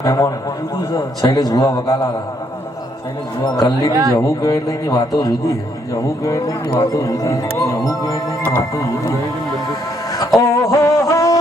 શૈલેષ ભુવા વકાલા કલ્લીની જવું કહેવાય એટલે એની વાતો જુદી જવું કહેવાય એટલે એની વાતો જુદી જવું કહેવાય એટલે એની વાતો જુદી ઓહો ઓહો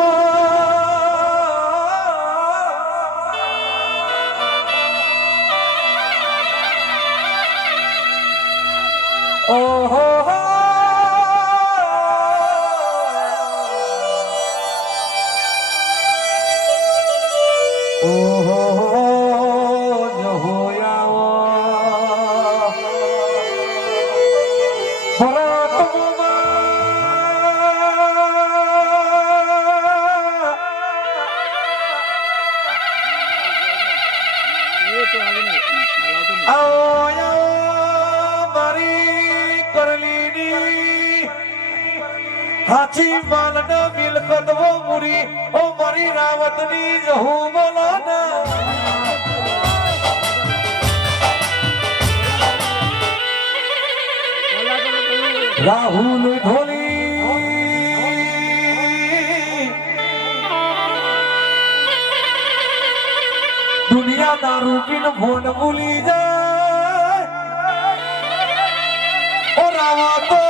हाथी मालन मिलकत वो मुरी ओ मरी रावतनी जहू बोलाना राहुल ढोली दुनिया दारू की न भोन भूली जाए ओ रावा तो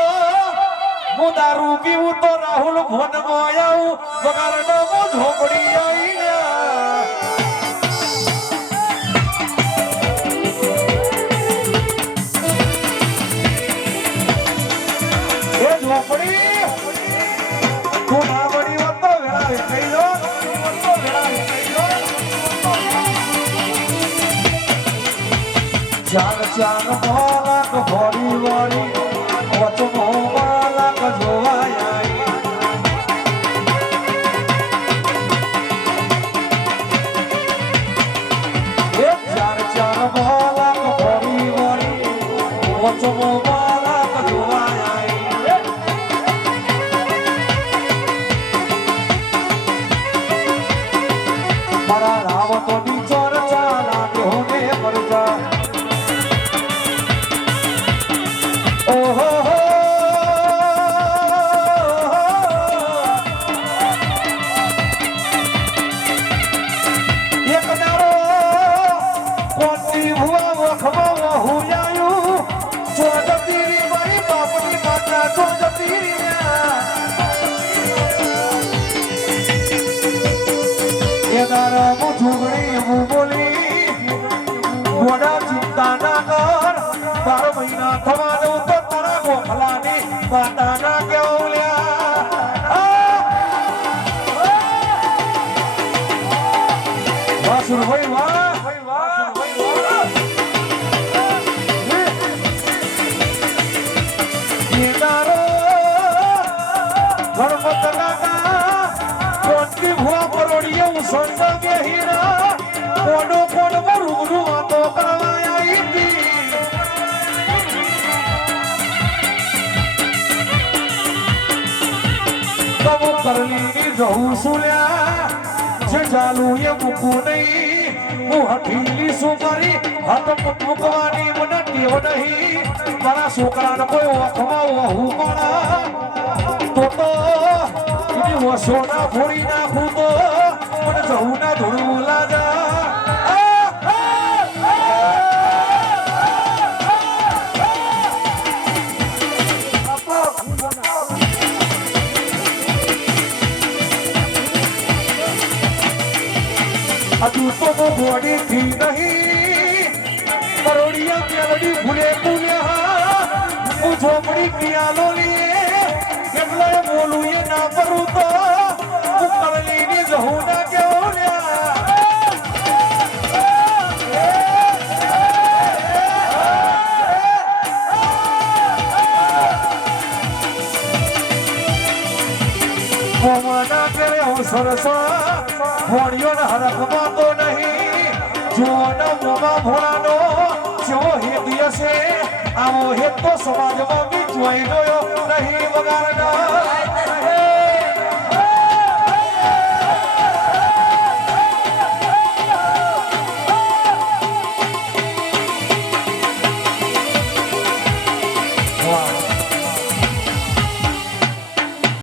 હું દારૂ પીવું તો રાહુલ ભોન માં આવું વગાડનો હું ઝોપડી આવી એ ઝોપડી તું ના બળી હોત તો વેળા થઈ લો ચાર ચાર મોલાક ભરી વાળી વચમો મારા રાવતોની ચર્ચા લાગ્યો ને પરજા ઓહો એક દારો કોટી ભુવા વખવા હુયાયું ચોજતીરી મારી બાપની માતા ચોજતીરી એદારા મુઠુગણી હું બોલી મોડા ચિંતા ના કર 12 મહિના થવા દઉં તો તારા ગોખલાની માતા ના કેવલ્યા વાહ સુરભાઈ વાહ સંત હીરા કોનો કોનો રૂબરૂ વાતો કરવા આવી તમો કરલીની જહુ સુલ્યા જે ચાલુ એ મૂકું નહીં હું હઠીલી શું કરી હાથ મૂકવાની મને ટેવ નહીં મારા છોકરાને કોઈ વખમાં વહુ મળા તો એની વસોના ફોડી નાખું તો મને જવું ના ધોળું લાજા હજુ તો બોડી થી નહીં કરોડિયા મેલડી ભૂલે ભૂલ્યા હું ઝોપડી પિયાલો લીએ એટલે બોલું એ ના કરું તો હું કરલીની જહું ના સરસા ભોળિયો હરખમાં તો નહીં જોવાના મોમાં ભોળાનો જેવો હેત હશે આવો હેત તો સમાજમાં બી જોઈ ગયો નહીં વગાડના